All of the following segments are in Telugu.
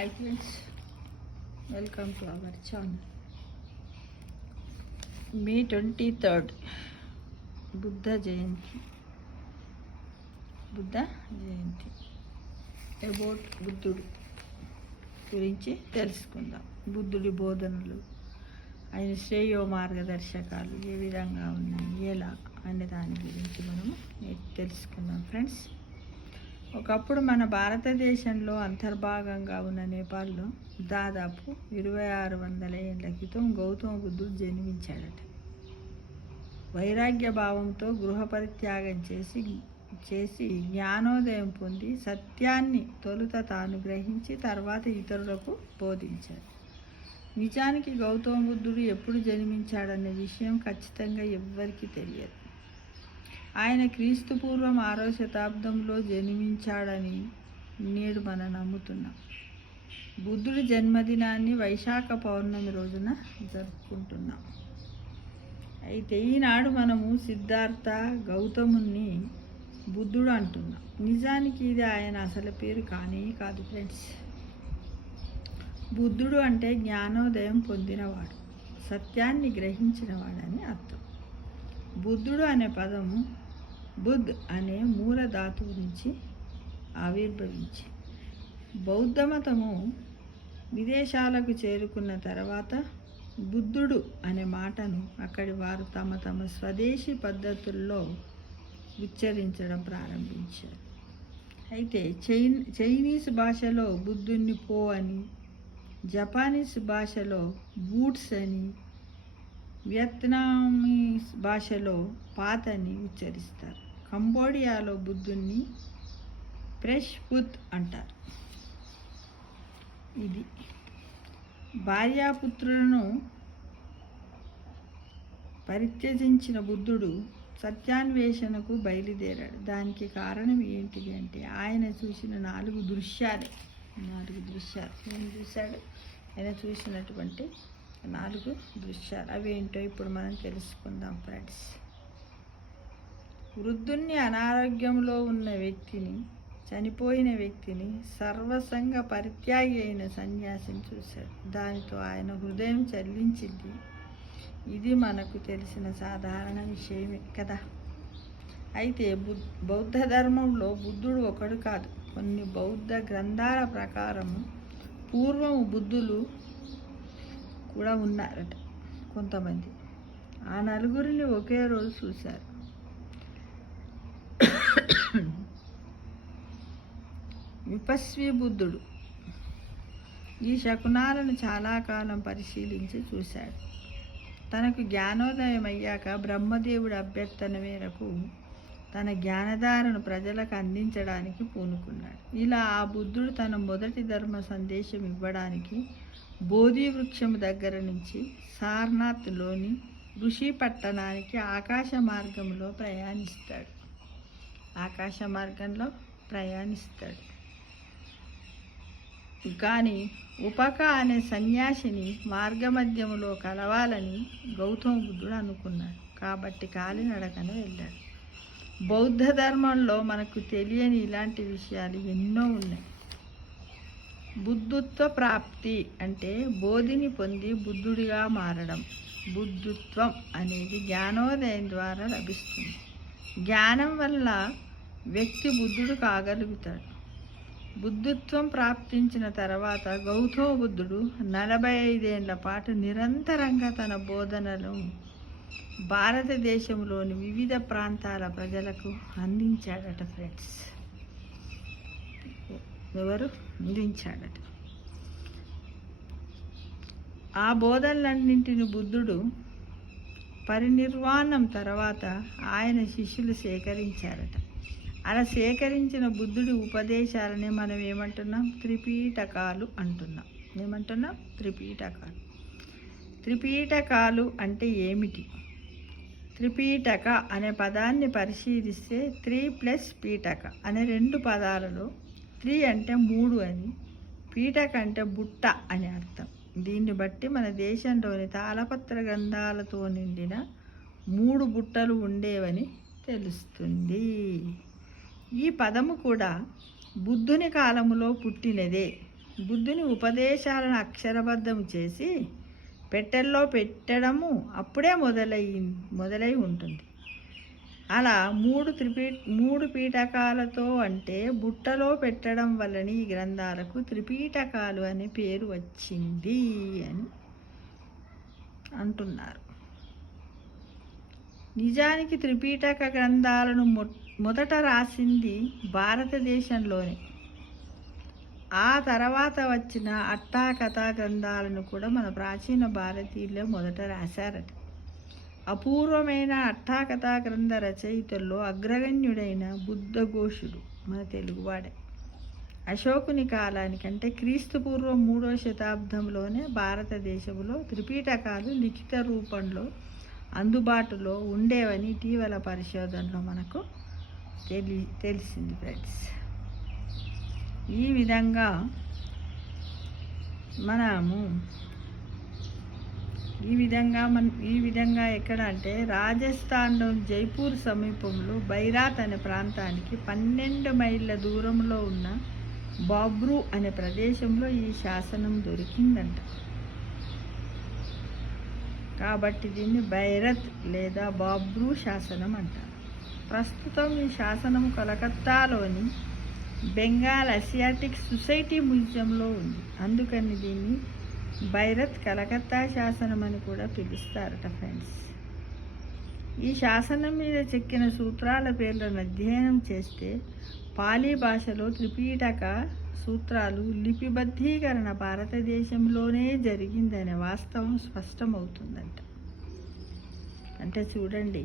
Hi friends, welcome to our channel. May 23rd Buddha Jayanti. About బుద్ధుడు గురించి తెలుసుకుందాం. బుద్ధుడి బోధనలు, ఆయన శ్రేయో మార్గదర్శకాలు ఏ విధంగా ఉన్నాయి, ఎలా అనే దాని గురించి మనము తెలుసుకుందాం ఫ్రెండ్స్. ఒకప్పుడు మన భారతదేశంలో అంతర్భాగంగా ఉన్న నేపాల్లో దాదాపు 2600 ఏళ్ల క్రితం గౌతమ బుద్ధుడు జన్మించాడట. వైరాగ్య భావంతో గృహ పరిత్యాగం చేసి జ్ఞానోదయం పొంది సత్యాన్ని తొలుత తాను గ్రహించి తర్వాత ఇతరులకు బోధించాడు. నిజానికి గౌతమ బుద్ధుడు ఎప్పుడు జన్మించాడనే విషయం ఖచ్చితంగా ఎవ్వరికీ తెలియదు. ఆయన క్రీస్తు పూర్వం 6వ శతాబ్దంలో జన్మించాడని నేడు మనం నమ్ముతున్నాం. బుద్ధుడి జన్మదినాన్ని వైశాఖ పౌర్ణమి రోజున జరుపుకుంటున్నాం. అయితే ఈనాడు మనము సిద్ధార్థ గౌతముని బుద్ధుడు అంటున్నాం. నిజానికి ఇది ఆయన అసలు పేరు కానే కాదు ఫ్రెండ్స్. బుద్ధుడు అంటే జ్ఞానోదయం పొందినవాడు, సత్యాన్ని గ్రహించినవాడని అర్థం. బుద్ధుడు అనే పదము బుద్ధ్ అనే మూల ధాతువు నుంచి ఆవిర్భవించి బౌద్ధ మతము విదేశాలకు చేరుకున్న తర్వాత బుద్ధుడు అనే మాటను అక్కడి వారు తమ స్వదేశీ పద్ధతుల్లో ఉచ్చరించడం ప్రారంభించారు. అయితే చైనీస్ భాషలో బుద్ధుణ్ణి పో అని, జపానీస్ భాషలో బూట్స్ అని, వియత్నామీస్ భాషలో పాత్ అని ఉచ్చరిస్తారు. కంబోడియాలో బుద్ధుణ్ణి ఫ్రెష్ బుద్ధ్ అంటారు. ఇది భార్యాపుత్రులను పరిత్యజించిన బుద్ధుడు సత్యాన్వేషణకు బయలుదేరాడు. దానికి కారణం ఏంటిది అంటే ఆయన చూసిన 4 దృశ్యాలు. ఏం చూశాడు? ఆయన చూసినటువంటి 4 దృశ్యాలు. అవేంటో ఇప్పుడు మనం తెలుసుకుందాం ఫ్రెండ్స్. వృద్ధుణ్ణి, అనారోగ్యంలో ఉన్న వ్యక్తిని, చనిపోయిన వ్యక్తిని, సర్వసంగ పరిత్యాగి అయిన సన్యాసిని చూశాడు. దానితో ఆయన హృదయం చలించింది. ఇది మనకు తెలిసిన సాధారణ విషయమే కదా. అయితే బౌద్ధ ధర్మంలో బుద్ధుడు ఒకడు కాదు. కొన్ని బౌద్ధ గ్రంథాల ప్రకారము పూర్వము బుద్ధులు కూడా ఉన్నారట కొంతమంది. ఆ 4 ఒకే రోజు చూశారు. విపస్వి బుద్ధుడు ఈ శకునాలను చాలా కాలం పరిశీలించి చూశాడు. తనకు జ్ఞానోదయం అయ్యాక బ్రహ్మదేవుడి అభ్యర్థన మేరకు తన జ్ఞానధారను ప్రజలకు అందించడానికి పూనుకున్నాడు. ఇలా ఆ బుద్ధుడు తన మొదటి ధర్మ సందేశం ఇవ్వడానికి బోధి వృక్షం దగ్గర నుంచి సారనాథ్లోని ఋషి పట్టణానికి ఆకాశ మార్గంలో ప్రయాణిస్తాడు. కానీ ఉపక అనే సన్యాసిని మార్గమధ్యములో కలవాలని గౌతమ బుద్ధుడు అనుకున్నాడు. కాబట్టి కాలినడకన వెళ్ళాడు. బౌద్ధ ధర్మంలో మనకు తెలియని ఇలాంటి విషయాలు ఎన్నో ఉన్నాయి. బుద్ధుత్వ ప్రాప్తి అంటే బోధిని పొంది బుద్ధుడిగా మారడం. బుద్ధుత్వం అనేది జ్ఞానోదయం ద్వారా లభిస్తుంది. జ్ఞానం వల్ల వ్యక్తి బుద్ధుడు కాగలుగుతాడు. బుద్ధుత్వం ప్రాప్తించిన తర్వాత గౌతమ బుద్ధుడు 45 ఏళ్ల పాటు నిరంతరంగా తన బోధనలు భారతదేశంలోని వివిధ ప్రాంతాల ప్రజలకు అందించాడట ఫ్రెండ్స్. అందించాడట. ఆ బోధనలన్నింటిని బుద్ధుడు పరినిర్వాణం తర్వాత ఆయన శిష్యులు సేకరించారట. అలా సేకరించిన బుద్ధుడి ఉపదేశాలని మనం ఏమంటున్నాం? త్రిపీటకాలు అంటున్నాం. త్రిపీటకాలు అంటే ఏమిటి? త్రిపీటక అనే పదాన్ని పరిశీలిస్తే 3 + పీటక అనే 2 పదాలలో 3 అంటే 3 అని, పీటక అంటే బుట్ట అని అర్థం. దీన్ని బట్టి మన దేశంలోని తాళపత్ర గ్రంథాలతో నిండిన 3 బుట్టలు ఉండేవని తెలుస్తుంది. ఈ పదము కూడా బుద్ధుని కాలములో పుట్టినదే. బుద్ధుని ఉపదేశాలను అక్షరబద్ధం చేసి పెట్టెల్లో పెట్టడము అప్పుడే మొదలై ఉంటుంది. అలా మూడు పీఠకాలతో అంటే బుట్టలో పెట్టడం వలన ఈ గ్రంథాలకు త్రిపీఠకాలు అనే పేరు వచ్చింది అని అంటున్నారు. నిజానికి త్రిపీఠక గ్రంథాలను మొదట రాసింది భారతదేశంలోనే. ఆ తర్వాత వచ్చిన అట్టాకథా గ్రంథాలను కూడా మన ప్రాచీన భారతీయులే మొదట రాశారట. అపూర్వమైన అట్టాకథా గ్రంథ రచయితల్లో అగ్రగణ్యుడైన బుద్ధఘోషుడు మన తెలుగువాడే. అశోకుని కాలానికంటే క్రీస్తుపూర్వం 3వ శతాబ్దంలోనే భారతదేశంలో త్రిపీఠకాలు లిఖిత రూపంలో అందుబాటులో ఉండేవని ఇటీవల పరిశోధనలో మనకు తెలిసింది ఫ్రెండ్స్. ఈ విధంగా ఎక్కడ అంటే రాజస్థాన్లోని జైపూర్ సమీపంలో బైరాత్ అనే ప్రాంతానికి 12 మైళ్ళ దూరంలో ఉన్న బాబ్రూ అనే ప్రదేశంలో ఈ శాసనం దొరికిందంట. కాబట్టి దీన్ని బైరత్ లేదా బాబ్రూ శాసనం అంటారు. ప్రస్తుతం ఈ శాసనం కలకత్తాలోని బెంగాల్ ఆసియాటిక్ సొసైటీ మ్యూజియంలో ఉంది. అందుకని దీన్ని బైరత్ కలకత్తా శాసనం అని కూడా పిలుస్తారట ఫ్రెండ్స్. ఈ శాసనం మీద చెక్కిన సూత్రాల పేర్లను అధ్యయనం చేస్తే పాలీ భాషలో త్రిపీఠక సూత్రాలు లిపిబద్ధీకరణ భారతదేశంలోనే జరిగిందనే వాస్తవం స్పష్టమవుతుందంట. అంటే చూడండి,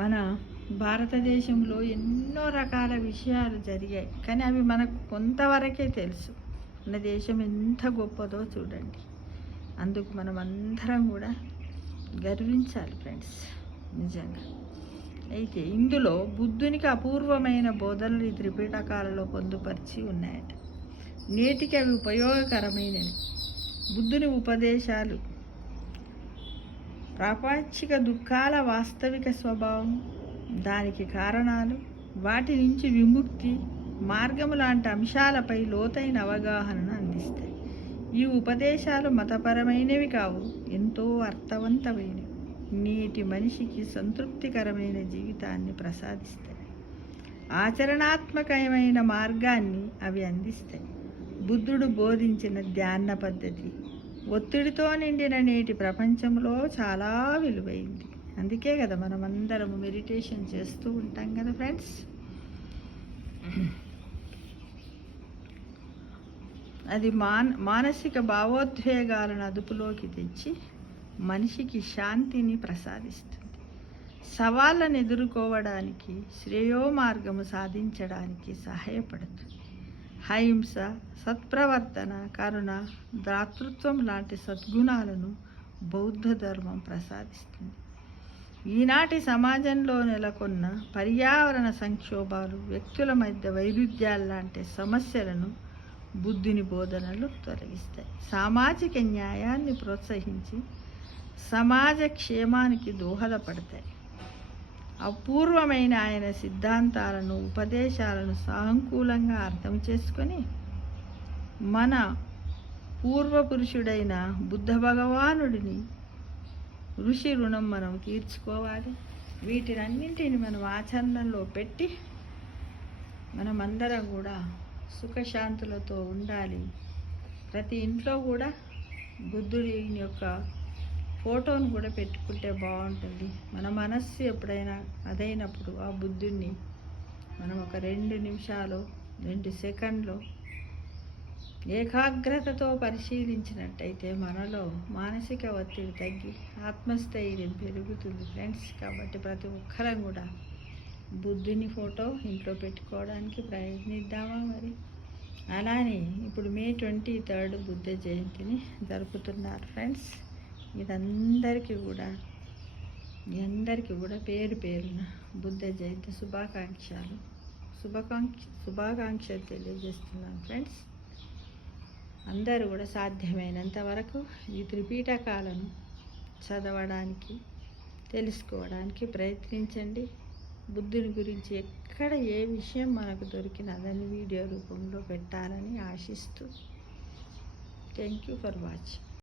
మన భారతదేశంలో ఎన్నో రకాల విషయాలు జరిగాయి, కానీ అవి మనకు కొంతవరకే తెలుసు. మన దేశం ఎంత గొప్పదో చూడండి. అందుకు మనం అందరం కూడా గర్వించాలి ఫ్రెండ్స్, నిజంగా. అయితే ఇందులో బుద్ధునికి అపూర్వమైన బోధనలు ఈ త్రిపీఠకాలలో పొందుపరిచి ఉన్నాయట. నేటికి అవి ఉపయోగకరమైనవి. బుద్ధుని ఉపదేశాలు ప్రాపంచిక దుఃఖాల వాస్తవిక స్వభావం, దానికి కారణాలు, వాటి నుంచి విముక్తి మార్గము లాంటి అంశాలపై లోతైన అవగాహనను అందిస్తాయి. ఈ ఉపదేశాలు మతపరమైనవి కావు, ఎంతో అర్థవంతమైనవి. నేటి మనిషికి సంతృప్తికరమైన జీవితాన్ని ప్రసాదిస్తాయి. ఆచరణాత్మకమైన మార్గాన్ని అవి అందిస్తాయి. బుద్ధుడు బోధించిన ధ్యాన పద్ధతి ఒత్తిడితో నిండిన నేటి ప్రపంచంలో చాలా విలువైంది. అందుకే కదా మనమందరము మెడిటేషన్ చేస్తూ ఉంటాం కదా ఫ్రెండ్స్. అది మానసిక భావోద్వేగాలను అదుపులోకి తెచ్చి మనిషికి శాంతిని ప్రసాదిస్తుంది. సవాళ్ళను ఎదుర్కోవడానికి, శ్రేయోమార్గము సాధించడానికి సహాయపడుతుంది. అహింస, సత్ప్రవర్తన, కరుణ, దాతృత్వం లాంటి సద్గుణాలను బౌద్ధ ధర్మం ప్రసాదిస్తుంది. ఈనాటి సమాజంలో నెలకొన్న పర్యావరణ సంక్షోభాలు, వ్యక్తుల మధ్య వైరుధ్యాలు లాంటి సమస్యలను బుద్ధుని బోధనలు తొలగిస్తాయి. సామాజిక న్యాయాన్ని ప్రోత్సహించి సమాజ క్షేమానికి దోహదపడతాయి. అపూర్వమైన ఆయన సిద్ధాంతాలను, ఉపదేశాలను సానుకూలంగా అర్థం చేసుకొని మన పూర్వపురుషుడైన బుద్ధ భగవానుడిని ఋషి రుణం మనం తీర్చుకోవాలి. వీటినన్నింటిని మనం ఆచరణలో పెట్టి మనమందరం కూడా సుఖశాంతులతో ఉండాలి. ప్రతి ఇంట్లో కూడా బుద్ధుడి యొక్క ఫోటోను కూడా పెట్టుకుంటే బాగుంటుంది. మన మనస్సు ఎప్పుడైనా అదైనప్పుడు ఆ బుద్ధుడిని మనం ఒక 2 నిమిషాలు 2 సెకండ్లు ఏకాగ్రతతో పరిశీలించినట్టయితే మనలో మానసిక ఒత్తిడి తగ్గి ఆత్మస్థైర్యం పెరుగుతుంది ఫ్రెండ్స్. కాబట్టి ప్రతి ఒక్కరం కూడా బుద్ధుని ఫోటో ఇంట్లో పెట్టుకోవడానికి ప్రయత్నిద్దామా మరి. అలానే ఇప్పుడు మే 23 బుద్ధ జయంతిని జరుపుతున్నారు ఫ్రెండ్స్. ఇదందరికీ కూడా పేరు పేరున బుద్ధ జయంతి శుభాకాంక్షలు తెలియజేస్తున్నాను ఫ్రెండ్స్. అందరూ కూడా సాధ్యమైనంత వరకు ఈ త్రిపీఠకాలను చదవడానికి, తెలుసుకోవడానికి ప్రయత్నించండి. బుద్ధుని గురించి ఎక్కడ ఏ విషయం మనకు దొరికినా దాన్ని వీడియో రూపంలో పెట్టాలని ఆశిస్తూ థ్యాంక్ యూ ఫర్ వాచింగ్.